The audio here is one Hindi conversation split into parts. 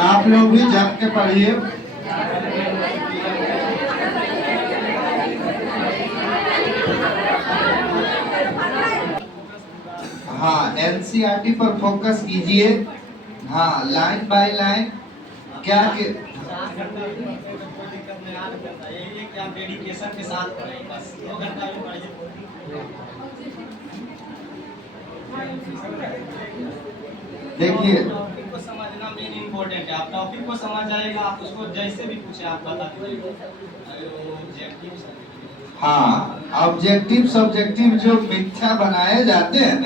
आप लोग भी जम के पढ़िए। हाँ, एनसीईआरटी पर फोकस कीजिए। हाँ, लाइन बाय लाइन क्या के डेडिकेशन के साथ पढ़ें, बस 2 घंटा में पढ़िए। देखिए, टॉपिक को समझना मेन इम्पोर्टेंट है। आप टॉपिक को समझ जाएगा, आप उसको जैसे भी पूछे आप बता दीजिए। हाँ, ऑब्जेक्टिव सब्जेक्टिव जो मिथ्या बनाए जाते हैं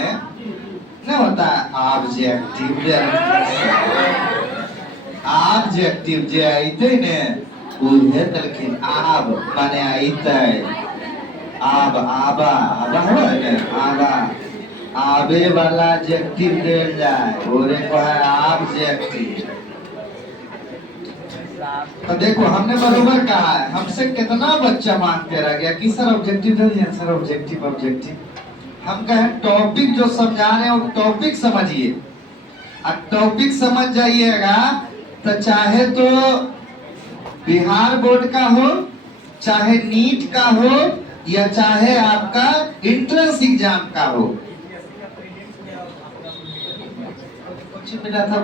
ना होता है ऑब्जेक्टिव ऑब्जेक्टिव जे आइते ने उहे तलखिन आब माने आइते आब आबा आबा है ने आबा आबे वाला एडजेक्टिव देल जाए ओरे को है ऑब्जेक्टिव। तो देखो हमने बरोबर कहा है, हमसे कितना बच्चा मांगते रह गया कि सर ऑब्जेक्टिव दे दिया, सर ऑब्जेक्टिव ऑब्जेक्टिव। हम कहें टॉपिक जो समझा रहे हैं वो टॉपिक समझिए। अब टॉपिक समझ जाइएगा तो चाहे तो बिहार बोर्ड का हो, चाहे नीट का हो, या चाहे आपका एंट्रेंस एग्जाम का हो। कुछ मिला था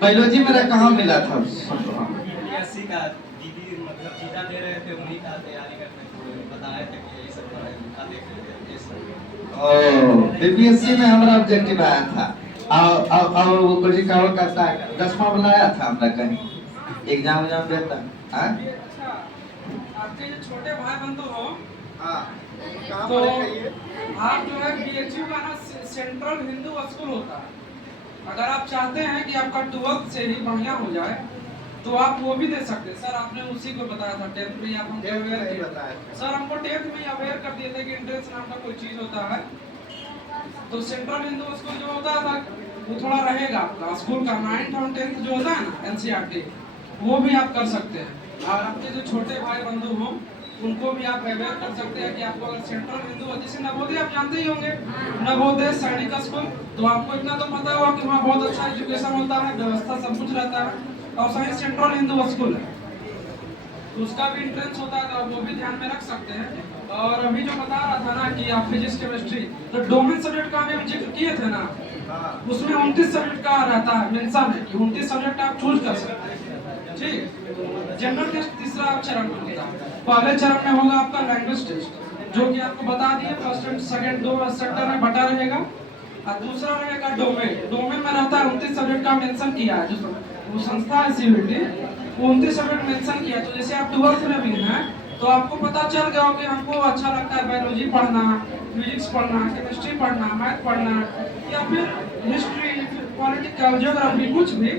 बायोलॉजी मेरा कहाँ मिला था? बीएससी का दीदी मतलब चीजा दे रहे थे, उन्हीं का तैयारी करने बताए थे कि ये सब बीपीएससी में हमारा ऑब्जेक्टिव आया था। और वो कुछ कहो करता है 10वां बनाया था हमरा कहीं एग्जाम देता। हां, आपके जो छोटे भाई बंधु हो, हां, कहां तो पढ़े ये? आप जो है बीएचयू का ना सेंट्रल हिंदू स्कूल होता है। अगर आप चाहते हैं कि आपका 12th से ही बढ़िया हो जाए तो आप वो भी दे सकते हैं। सर आपने उसी को बताया था 10th में आप हमको अवेयर नहीं बताया। सर हमको 10th में अवेयर कर दिए थे कि एंट्रेंस नाम का कोई चीज होता है। तो सेंट्रल हिंदू स्कूल जो होता था वो थोड़ा रहेगा आपका स्कूल का 9th और 10th जो होता है ना एनसीईआरटी, वो भी आप कर सकते हैं। और आपके जो छोटे भाई बंधु हो उनको भी आप अवेयर कर सकते हैं कि आपको अगर सेंट्रल हिंदू, जैसे नवोदय आप जानते ही होंगे, नवोदय सैनिक स्कूल, तो आपको इतना तो पता होगा कि वहाँ बहुत अच्छा एजुकेशन होता है, व्यवस्था सब कुछ रहता है। और सही सेंट्रल हिंदू स्कूल है तो उसका भी एंट्रेंस होता है, तो वो भी ध्यान में रख सकते हैं। और अभी जो बता रहा था ना कि आप फिजिक्स केमिस्ट्री, तो डोमेन सब्जेक्ट का भी हम जिक्र किए थे ना, उसमें 29 सब्जेक्ट का रहता है मेंशन है कि 29 सब्जेक्ट आप चूज कर सकते हैं। ठीक, जनरल टेस्ट तीसरा चरण में होता है। पहले चरण में होगा आपका लैंग्वेज टेस्ट जो कि आपको बता दिए, फर्स्ट एंड सेकंड 2 सेक्टर में बटा रहेगा। और दूसरा रहेगा डोमेन। डोमेन में रहता है 29 सब्जेक्ट का मेंशन किया है, जो वो संस्था है सीयूईटी, 29 सब्जेक्ट मेंशन किया। तो जैसे आप 12th में भी हैं तो आपको पता चल गया कि हमको अच्छा लगता है बायोलॉजी पढ़ना, फिजिक्स पढ़ना, केमिस्ट्री पढ़ना, मैथ पढ़ना, या फिर हिस्ट्री, पॉलिटिकल, ज्योग्राफी, कुछ भी।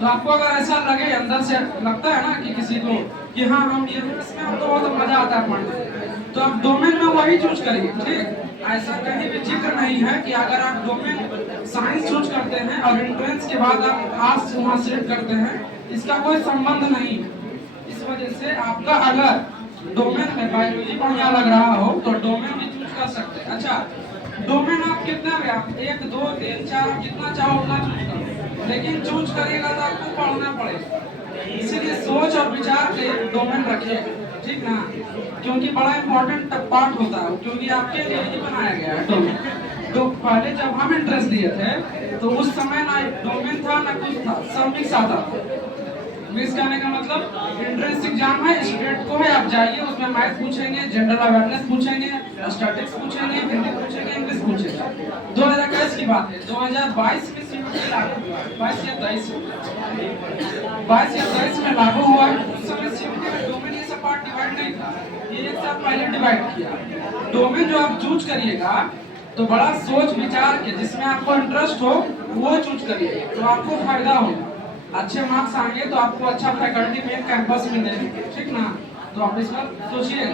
तो आपको अगर ऐसा लगे, अंदर से लगता है ना कि किसी को कि हाँ हम ये इसमें हमको बहुत मजा आता है पढ़ने, तो आप डोमेन में वही चूज करिए। ठीक, ऐसा कहीं भी जिक्र नहीं है कि अगर आप डोमेन साइंस चूज करते हैं और एंट्रेंस के बाद आप आर्ट्स वहाँ सिलेक्ट करते हैं, इसका कोई संबंध नहीं है। इस वजह से आपका अगर डोमेन में बायोलॉजी बढ़िया लग रहा हो तो डोमेन भी चूज कर सकते हैं। अच्छा, डोमेन आप कितना भी, आप 1 2 3 4 जितना चाहो उतना चूज करो, लेकिन चूज करिएगा तो आपको पढ़ना पड़ेगा। इसीलिए सोच और विचार के डोमेन रखिएगा, ठीक ना, क्योंकि बड़ा इंपॉर्टेंट पार्ट होता है, क्योंकि आपके लिए ही बनाया गया है डोमेन। तो पहले जब हम इंटरेस्ट दिए थे तो उस समय ना डोमेन था ना कुछ था, सब मिक्स आता था। मिक्स करने का मतलब एंट्रेंस एग्जाम है, स्टेट को है, आप जाइए, उसमें मैथ पूछेंगे, जनरल अवेयरनेस पूछेंगे, स्टैटिस्टिक्स पूछेंगे, हिंदी पूछेंगे, इंग्लिश पूछेंगे। 2021 की बात है, 2022 में सीयूईटी लागू हुआ, 22 या 23 में लागू हुआ। उस समय सीयूईटी में डोमेन ये सब पार्ट डिवाइड नहीं था, ये एक साल पहले डिवाइड किया। डोमेन जो आप चूज करिएगा तो बड़ा सोच विचार के, जिसमें आपको इंटरेस्ट हो वो चूज करिए, तो आपको फायदा होगा। अच्छे मार्क्स आएंगे तो आपको अच्छा फैकल्टी में कैंपस में देंगे, ठीक ना, तो आप इसमें सोचिए।